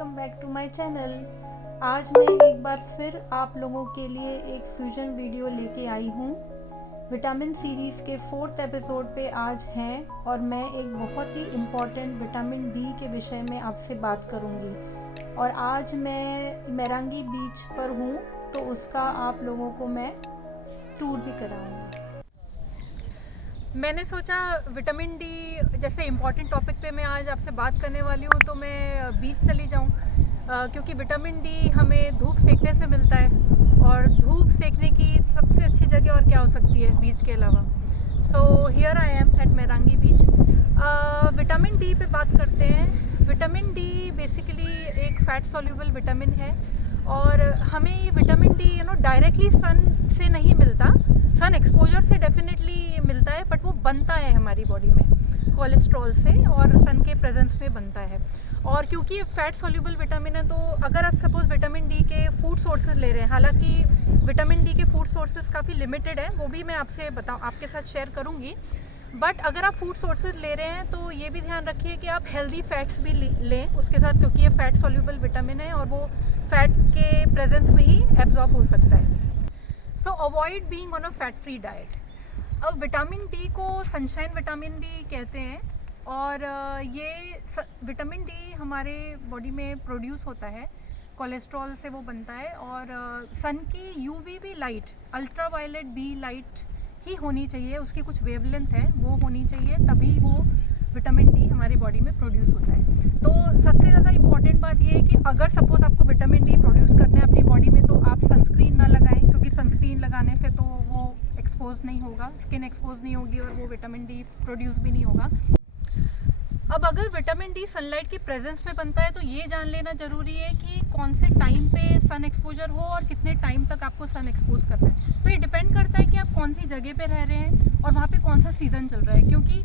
Welcome back to my channel. आज मैं एक बार फिर आप लोगों के लिए एक फ्यूजन वीडियो लेके आई हूँ। विटामिन सीरीज़ के 4th एपिसोड पे आज हैं और मैं एक बहुत ही इम्पॉर्टेंट विटामिन डी के विषय में आपसे बात करूँगी। और आज मैं मेरांगी बीच पर हूँ तो उसका आप लोगों को मैं टूर भी कराऊँगी। मैंने सोचा विटामिन डी जैसे इम्पॉर्टेंट टॉपिक पे मैं आज आपसे बात करने वाली हूँ तो मैं बीच चली जाऊँ, क्योंकि विटामिन डी हमें धूप सेकने से मिलता है और धूप सेकने की सबसे अच्छी जगह और क्या हो सकती है बीच के अलावा। So here I am at मेरांगी बीच। विटामिन डी पे बात करते हैं। विटामिन डी बेसिकली एक फैट सॉल्यूबल विटामिन है और हमें ये विटामिन डी डायरेक्टली सन से नहीं मिलता, सन एक्सपोजर से डेफिनेटली मिलता है, बट वो बनता है हमारी बॉडी में कोलेस्ट्रॉल से और सन के प्रेजेंस में बनता है। और क्योंकि ये फैट सॉल्यूबल विटामिन है तो अगर आप सपोज विटामिन डी के फूड सोर्सेज ले रहे हैं, हालांकि विटामिन डी के फूड सोर्सेज काफ़ी लिमिटेड है, वो भी मैं आपके साथ शेयर करूँगी। बट अगर आप फूड सोर्सेज ले रहे हैं तो ये भी ध्यान रखिए कि आप हेल्दी फैट्स भी लें उसके साथ, क्योंकि ये फैट सॉल्यूबल विटामिन है और वो फैट के प्रेजेंस में ही एब्जॉर्ब हो सकता है। सो avoid being on a fat free diet. अब विटामिन डी को सनशाइन विटामिन भी कहते हैं और ये विटामिन डी हमारे बॉडी में प्रोड्यूस होता है, कोलेस्ट्रॉल से वो बनता है और सन की UV B light, ultra violet B light ही होनी चाहिए, उसकी कुछ वेवलेंथ है वो होनी चाहिए, तभी वो विटामिन डी हमारी बॉडी में प्रोड्यूस होता है। तो सबसे ज़्यादा इम्पॉर्टेंट बात ये है कि अगर सपोज आपको विटामिन डी प्रोड्यूस करना है अपनी बॉडी में तो आप सनस्क्रीन ना लगाएं, क्योंकि सनस्क्रीन लगाने से तो वो एक्सपोज नहीं होगा, स्किन एक्सपोज नहीं होगी और वो विटामिन डी प्रोड्यूस भी नहीं होगा। अब अगर विटामिन डी सनलाइट की प्रेजेंस में बनता है तो ये जान लेना ज़रूरी है कि कौन से टाइम पे सन एक्सपोजर हो और कितने टाइम तक आपको सन एक्सपोज करना है। तो ये डिपेंड करता है कि आप कौन सी जगह पे रह रहे हैं और वहाँ पे कौन सा सीज़न चल रहा है, क्योंकि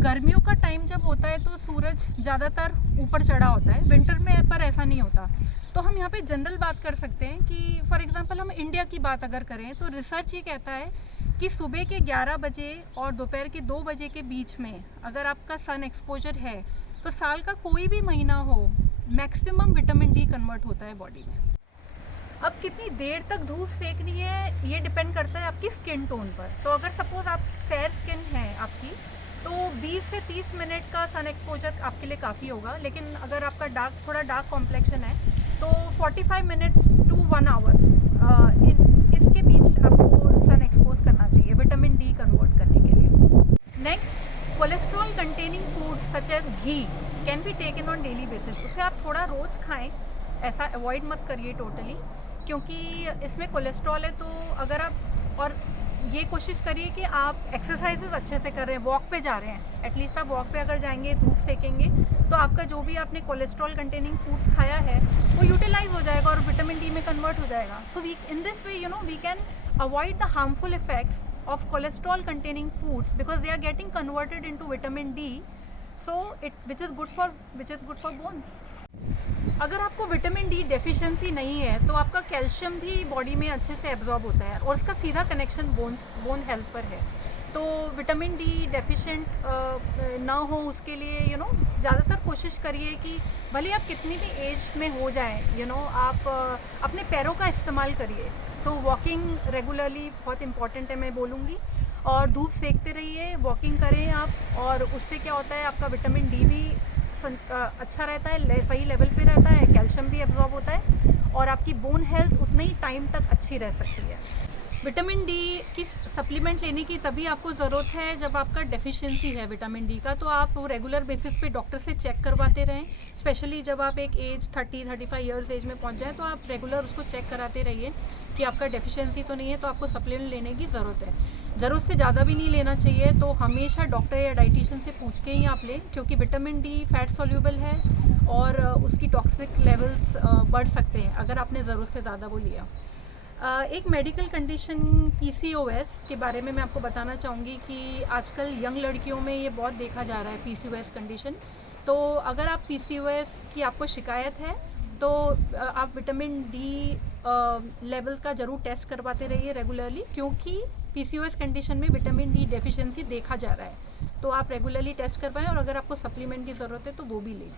गर्मियों का टाइम जब होता है तो सूरज ज़्यादातर ऊपर चढ़ा होता है, विंटर में पर ऐसा नहीं होता। तो हम यहाँ पे जनरल बात कर सकते हैं कि फॉर एग्जांपल हम इंडिया की बात अगर करें तो रिसर्च ये कहता है कि सुबह के 11 बजे और दोपहर के 2 बजे के बीच में अगर आपका सन एक्सपोजर है तो साल का कोई भी महीना हो मैक्सिमम विटामिन डी कन्वर्ट होता है बॉडी में। अब कितनी देर तक धूप सेकनी है ये डिपेंड करता है आपकी स्किन टोन पर। तो अगर सपोज आप फेयर स्किन है आपकी तो 20 से 30 मिनट का सन एक्सपोजर आपके लिए काफ़ी होगा, लेकिन अगर आपका थोड़ा डार्क कॉम्प्लेक्शन है तो 45 मिनट्स टू 1 आवर इसके बीच आपको सन एक्सपोज करना चाहिए विटामिन डी कन्वर्ट करने के लिए। Next, cholesterol containing food such as ghee can be taken on daily basis. उसे आप थोड़ा रोज़ खाएं, ऐसा अवॉइड मत करिए टोटली, क्योंकि इसमें कोलेस्ट्रॉल है। तो अगर आप और ये कोशिश करिए कि आप एक्सरसाइजेस अच्छे से कर रहे हैं, वॉक पे जा रहे हैं, एटलीस्ट आप वॉक पे अगर जाएंगे धूप सेकेंगे तो आपका जो भी आपने कोलेस्ट्रॉल कंटेनिंग फूड्स खाया है वो यूटिलाइज हो जाएगा और विटामिन डी में कन्वर्ट हो जाएगा। So we in this way we can avoid the harmful effects of cholesterol containing foods because they are getting converted into vitamin D, so which is good for bones. अगर आपको vitamin D deficiency नहीं है तो आपका calcium भी body में अच्छे से एब्जॉर्ब होता है और उसका सीधा कनेक्शन बोन हेल्थ पर है। तो विटामिन डी डेफिशिएंट ना हो उसके लिए ज़्यादातर कोशिश करिए कि भले आप कितनी भी एज में हो जाए आप अपने पैरों का इस्तेमाल करिए। तो वॉकिंग रेगुलरली बहुत इंपॉर्टेंट है मैं बोलूँगी, और धूप सेकते रहिए, वॉकिंग करें आप, और उससे क्या होता है आपका विटामिन डी भी अच्छा रहता है, सही लेवल पे रहता है, कैल्शियम भी एब्जॉर्ब होता है और आपकी बोन हेल्थ उतने ही टाइम तक अच्छी रह सकती है। विटामिन डी की सप्लीमेंट लेने की तभी आपको ज़रूरत है जब आपका डेफिशिएंसी है विटामिन डी का, तो आप वो रेगुलर बेसिस पे डॉक्टर से चेक करवाते रहें। स्पेशली जब आप एक एज 30-35 ईयर्स एज में पहुंच जाए तो आप रेगुलर उसको चेक कराते रहिए कि आपका डेफिशिएंसी तो नहीं है, तो आपको सप्लीमेंट लेने की ज़रूरत है। ज़रूरत से ज़्यादा भी नहीं लेना चाहिए, तो हमेशा डॉक्टर या डाइटिशियन से पूछ के ही आप लें, क्योंकि विटामिन डी फैट सॉल्यूबल है और उसकी टॉक्सिक लेवल्स बढ़ सकते हैं अगर आपने ज़रूरत से ज़्यादा वो लिया। एक मेडिकल कंडीशन PCOS के बारे में मैं आपको बताना चाहूँगी कि आजकल यंग लड़कियों में ये बहुत देखा जा रहा है PCOS कंडीशन। तो अगर आप PCOS की आपको शिकायत है तो आप विटामिन डी लेवल का ज़रूर टेस्ट करवाते रहिए रेगुलरली, क्योंकि PCOS कंडीशन में विटामिन डी डेफिशिएंसी देखा जा रहा है। तो आप रेगुलरली टेस्ट करवाएं और अगर आपको सप्लीमेंट की ज़रूरत है तो वो भी लें।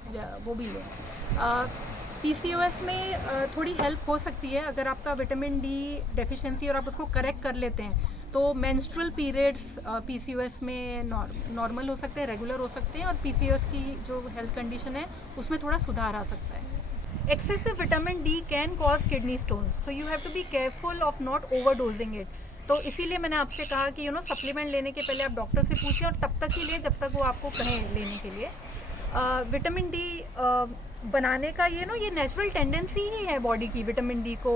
PCOS में थोड़ी हेल्प हो सकती है अगर आपका विटामिन डी डेफिशिएंसी और आप उसको करेक्ट कर लेते हैं तो मेंस्ट्रुअल पीरियड्स PCOS में नॉर्मल हो सकते हैं, रेगुलर हो सकते हैं और PCOS की जो हेल्थ कंडीशन है उसमें थोड़ा सुधार आ सकता है। Excessive vitamin D can cause kidney stones, so you have to be careful of not overdosing it. तो इसीलिए मैंने आपसे कहा कि सप्लीमेंट लेने के पहले आप डॉक्टर से पूछिए और तब तक ही लें जब तक वो आपको कहें लेने के लिए। विटामिन डी बनाने का ये नेचुरल टेंडेंसी ही है बॉडी की, विटामिन डी को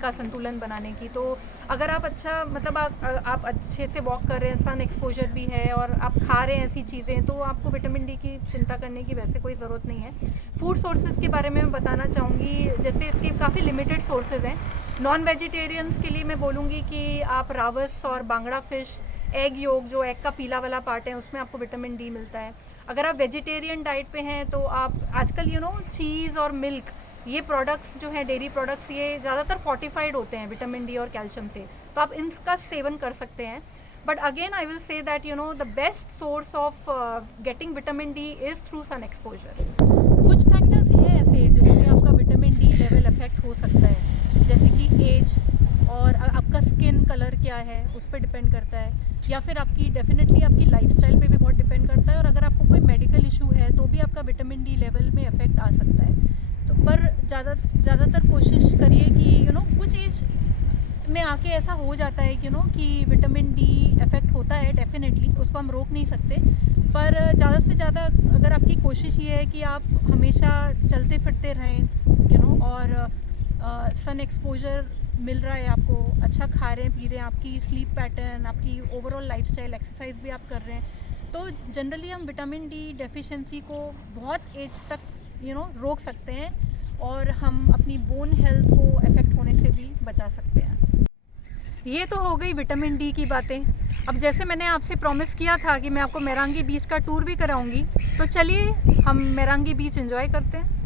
का संतुलन बनाने की। तो अगर आप अच्छा मतलब आप अच्छे से वॉक कर रहे हैं, सन एक्सपोजर भी है और आप खा रहे हैं ऐसी चीज़ें, तो आपको विटामिन डी की चिंता करने की वैसे कोई ज़रूरत नहीं है। फूड सोर्सेज के बारे में मैं बताना चाहूँगी, जैसे इसके काफ़ी लिमिटेड सोर्सेज हैं। नॉन वेजिटेरियंस के लिए मैं बोलूँगी कि आप रावस और बांगड़ा फ़िश, एग योग जो एग का पीला वाला पार्ट है उसमें आपको विटामिन डी मिलता है। अगर आप वेजिटेरियन डाइट पे हैं तो आप आजकल चीज़ और मिल्क, ये प्रोडक्ट्स जो हैं डेयरी प्रोडक्ट्स, ये ज़्यादातर फोर्टिफाइड होते हैं विटामिन डी और कैल्शियम से, तो आप इनका सेवन कर सकते हैं। But again I will say that the best source of getting vitamin D is through sun exposure. कुछ फैक्टर्स हैं ऐसे जिससे आपका विटामिन डी लेवल अफेक्ट हो सकता है, जैसे कि एज और आपका स्किन कलर क्या है उस पर डिपेंड करता है, या फिर आपकी डेफिनेटली आपकी लाइफस्टाइल पे भी बहुत डिपेंड करता है। और अगर आपको कोई मेडिकल इशू है तो भी आपका विटामिन डी लेवल में इफेक्ट आ सकता है। तो पर ज़्यादातर कोशिश करिए कि कुछ एज में आके ऐसा हो जाता है कि विटामिन डी इफेक्ट होता है, डेफिनेटली उसको हम रोक नहीं सकते। पर ज़्यादा से ज़्यादा अगर आपकी कोशिश ये है कि आप हमेशा चलते फिरते रहें और सन एक्सपोजर मिल रहा है आपको, अच्छा खा रहे हैं पी रहे हैं, आपकी स्लीप पैटर्न, आपकी ओवरऑल लाइफस्टाइल, एक्सरसाइज भी आप कर रहे हैं, तो जनरली हम विटामिन डी डेफिशिएंसी को बहुत एज तक रोक सकते हैं और हम अपनी बोन हेल्थ को अफेक्ट होने से भी बचा सकते हैं। ये तो हो गई विटामिन डी की बातें। अब जैसे मैंने आपसे प्रॉमिस किया था कि मैं आपको मेरांगी बीच का टूर भी कराऊंगी, तो चलिए हम मेरांगी बीच एंजॉय करते हैं।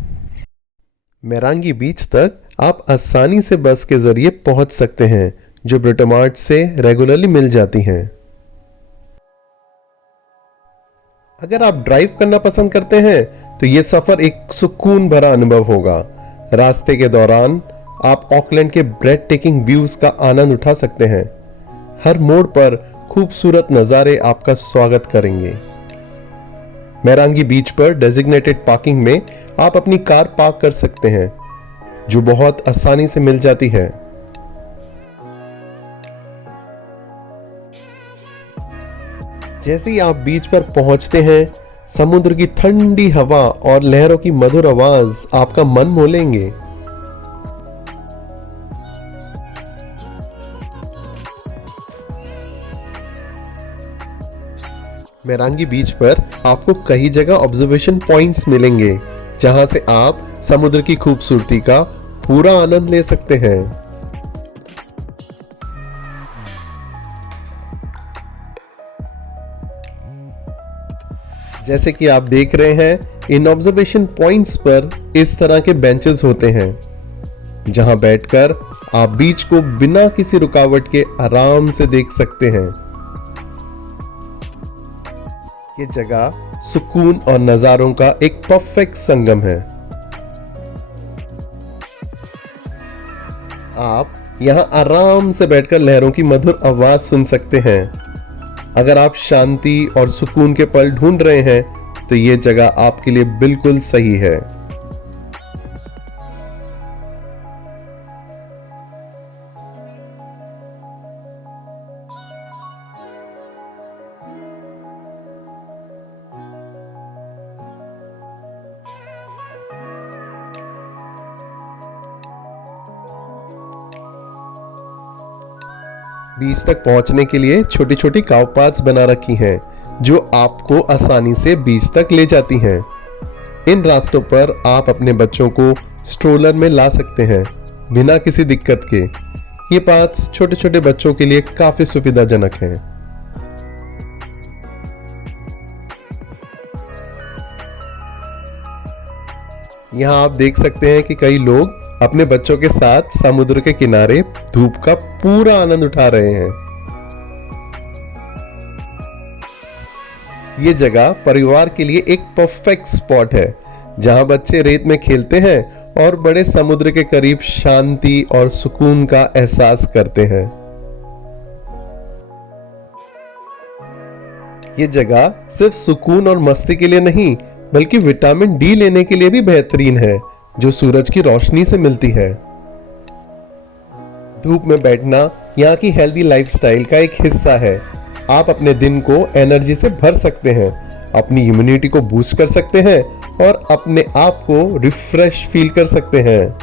मेरांगी बीच तक आप आसानी से बस के जरिए पहुंच सकते हैं, जो ब्रिटोमार्ट से रेगुलरली मिल जाती हैं। अगर आप ड्राइव करना पसंद करते हैं तो यह सफर एक सुकून भरा अनुभव होगा। रास्ते के दौरान आप ऑकलैंड के ब्रेड टेकिंग व्यूज का आनंद उठा सकते हैं। हर मोड़ पर खूबसूरत नजारे आपका स्वागत करेंगे। मेरांगी बीच पर डेजिग्नेटेड पार्किंग में आप अपनी कार पार्क कर सकते हैं, जो बहुत आसानी से मिल जाती है। जैसे ही आप बीच पर पहुंचते हैं, समुद्र की ठंडी हवा और लहरों की मधुर आवाज आपका मन मोह लेंगे। मेरांगी बीच पर आपको कई जगह ऑब्जर्वेशन पॉइंट्स मिलेंगे, जहां से आप समुद्र की खूबसूरती का पूरा आनंद ले सकते हैं। जैसे कि आप देख रहे हैं, इन ऑब्जर्वेशन पॉइंट्स पर इस तरह के बेंचेस होते हैं, जहां बैठकर आप बीच को बिना किसी रुकावट के आराम से देख सकते हैं। ये जगह सुकून और नजारों का एक परफेक्ट संगम है। आप यहां आराम से बैठकर लहरों की मधुर आवाज सुन सकते हैं। अगर आप शांति और सुकून के पल ढूंढ रहे हैं तो यह जगह आपके लिए बिल्कुल सही है। बीच तक पहुंचने के लिए छोटी छोटी काव पाथ्स बना रखी हैं, जो आपको आसानी से बीच तक ले जाती हैं। इन रास्तों पर आप अपने बच्चों को स्ट्रोलर में ला सकते हैं बिना किसी दिक्कत के। ये पाथ्स छोटे छोटे बच्चों के लिए काफी सुविधाजनक हैं। यहाँ आप देख सकते हैं कि कई लोग अपने बच्चों के साथ समुद्र के किनारे धूप का पूरा आनंद उठा रहे हैं। ये जगह परिवार के लिए एक परफेक्ट स्पॉट है, जहां बच्चे रेत में खेलते हैं और बड़े समुद्र के करीब शांति और सुकून का एहसास करते हैं। ये जगह सिर्फ सुकून और मस्ती के लिए नहीं, बल्कि विटामिन डी लेने के लिए भी बेहतरीन है, जो सूरज की रोशनी से मिलती है। धूप में बैठना यहाँ की हेल्दी लाइफस्टाइल का एक हिस्सा है। आप अपने दिन को एनर्जी से भर सकते हैं, अपनी इम्यूनिटी को बूस्ट कर सकते हैं और अपने आप को रिफ्रेश फील कर सकते हैं।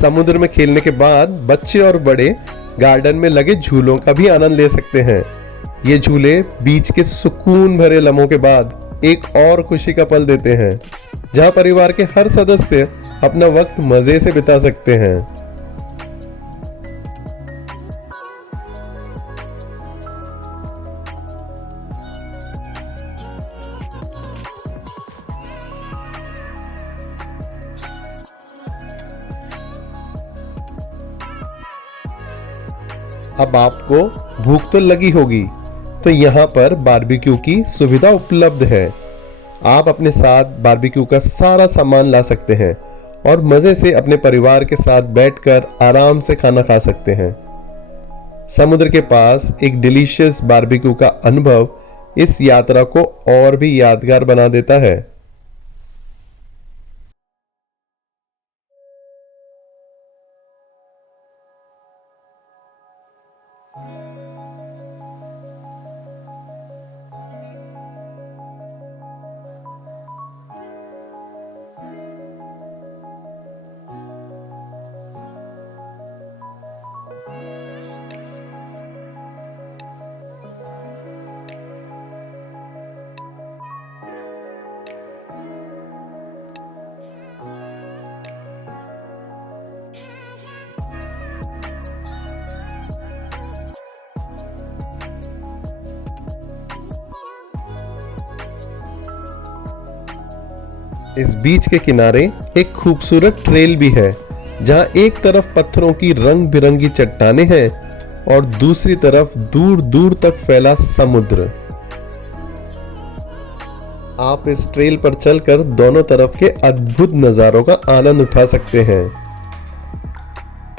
समुद्र में खेलने के बाद बच्चे और बड़े गार्डन में लगे झूलों का भी आनंद ले सकते हैं। ये झूले बीच के सुकून भरे लम्हों के बाद एक और खुशी का पल देते हैं, जहां परिवार के हर सदस्य अपना वक्त मजे से बिता सकते हैं। अब आपको भूख तो लगी होगी, तो यहाँ पर बारबेक्यू की सुविधा उपलब्ध है। आप अपने साथ बारबेक्यू का सारा सामान ला सकते हैं और मजे से अपने परिवार के साथ बैठकर आराम से खाना खा सकते हैं। समुद्र के पास एक डिलीशियस बारबेक्यू का अनुभव इस यात्रा को और भी यादगार बना देता है। इस बीच के किनारे एक खूबसूरत ट्रेल भी है, जहां एक तरफ पत्थरों की रंग बिरंगी चट्टानें हैं और दूसरी तरफ दूर दूर तक फैला समुद्र। आप इस ट्रेल पर चलकर दोनों तरफ के अद्भुत नजारों का आनंद उठा सकते हैं।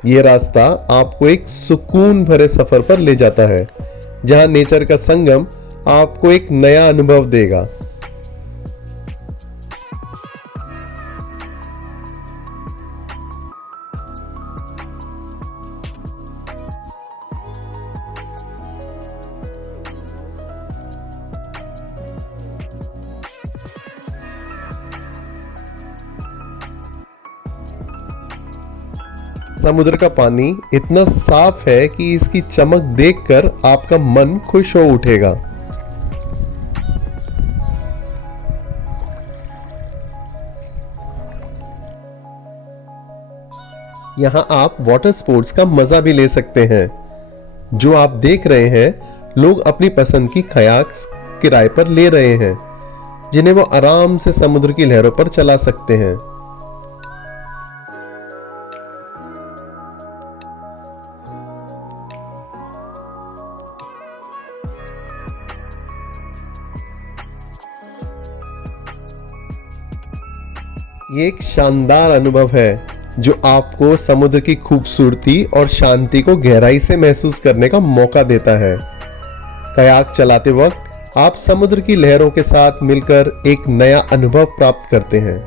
यह रास्ता आपको एक सुकून भरे सफर पर ले जाता है, जहां नेचर का संगम आपको एक नया अनुभव देगा। समुद्र का पानी इतना साफ है कि इसकी चमक देखकर आपका मन खुश हो उठेगा। यहां आप वाटर स्पोर्ट्स का मजा भी ले सकते हैं। जो आप देख रहे हैं, लोग अपनी पसंद की कयाक्स किराए पर ले रहे हैं, जिन्हें वो आराम से समुद्र की लहरों पर चला सकते हैं। ये एक शानदार अनुभव है, जो आपको समुद्र की खूबसूरती और शांति को गहराई से महसूस करने का मौका देता है। कयाक चलाते वक्त आप समुद्र की लहरों के साथ मिलकर एक नया अनुभव प्राप्त करते हैं।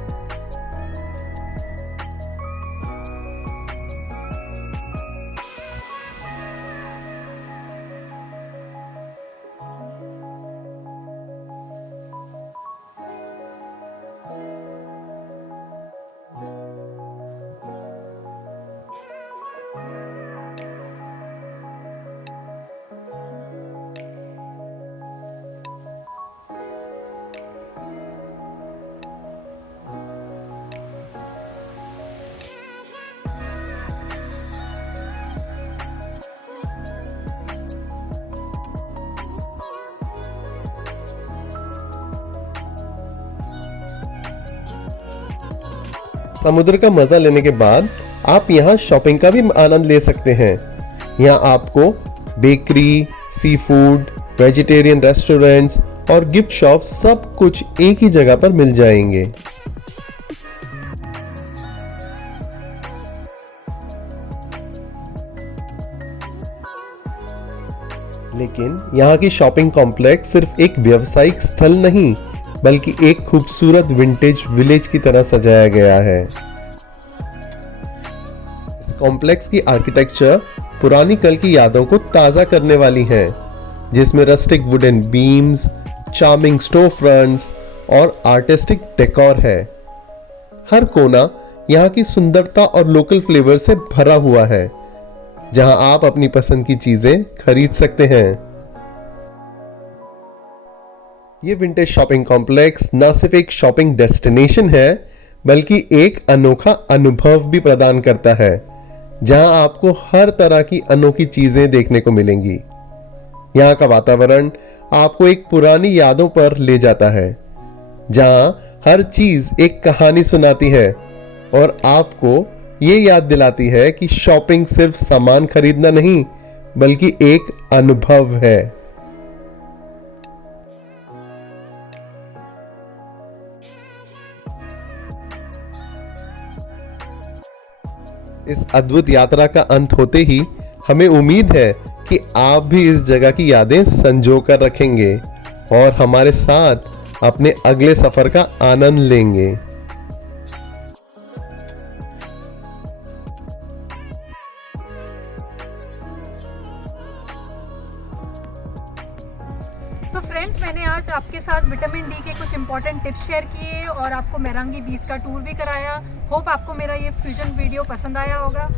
समुद्र का मजा लेने के बाद आप यहाँ शॉपिंग का भी आनंद ले सकते हैं। यहाँ आपको bakery, sea food, vegetarian restaurants और गिफ्ट शॉप सब कुछ एक ही जगह पर मिल जाएंगे। लेकिन यहाँ की शॉपिंग कॉम्प्लेक्स सिर्फ एक व्यावसायिक स्थल नहीं, बल्कि एक खूबसूरत विंटेज विलेज की तरह सजाया गया है। इस कॉम्प्लेक्स की आर्किटेक्चर पुरानी कल की यादों को ताजा करने वाली है, जिसमें rustic wooden beams, charming store fronts और आर्टिस्टिक डेकोर है। हर कोना यहाँ की सुंदरता और लोकल फ्लेवर से भरा हुआ है, जहां आप अपनी पसंद की चीजें खरीद सकते हैं। ये विंटेज शॉपिंग कॉम्प्लेक्स न सिर्फ एक शॉपिंग डेस्टिनेशन है, बल्कि एक अनोखा अनुभव भी प्रदान करता है, जहां आपको हर तरह की अनोखी चीजें देखने को मिलेंगी। यहाँ का वातावरण आपको एक पुरानी यादों पर ले जाता है, जहां हर चीज एक कहानी सुनाती है और आपको ये याद दिलाती है कि शॉपिंग सिर्फ सामान खरीदना नहीं, बल्कि एक अनुभव है। इस अद्भुत यात्रा का अंत होते ही हमें उम्मीद है कि आप भी इस जगह की यादें संजो कर रखेंगे और हमारे साथ अपने अगले सफर का आनंद लेंगे। तो फ्रेंड्स, मैंने आज आपके साथ विटामिन डी के कुछ इंपॉर्टेंट टिप्स शेयर किए और आपको मेरांगी बीच का टूर भी कराया। होप आपको मेरा ये फ्यूजन वीडियो पसंद आया होगा।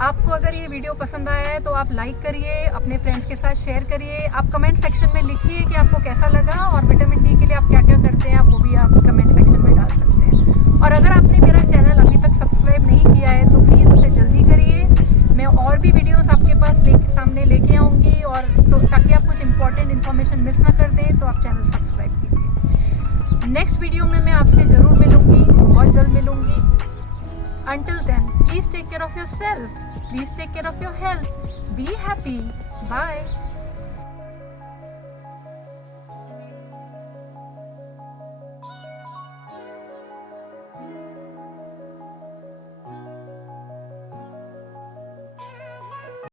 आपको अगर ये वीडियो पसंद आया है तो आप लाइक करिए, अपने फ्रेंड्स के साथ शेयर करिए। आप कमेंट सेक्शन में लिखिए कि आपको कैसा लगा और विटामिन डी के लिए आप क्या क्या करते हैं, आप वो भी आप कमेंट सेक्शन में डाल सकते हैं। और अगर आपने मेरा चैनल अभी तक सब्सक्राइब नहीं किया है तो प्लीज़ उसे जल्दी करिए। मैं और भी वीडियोस आपके पास सामने लेके आऊँगी, और तो ताकि आप कुछ इंपॉर्टेंट इन्फॉर्मेशन मिस ना कर दें, तो आप चैनल सब्सक्राइब कीजिए। नेक्स्ट वीडियो में मैं आपसे ज़रूर मिलूँगी, बहुत जल्द मिलूँगी। Until then, please take care of yourself. Please take care of your health. Be happy. Bye.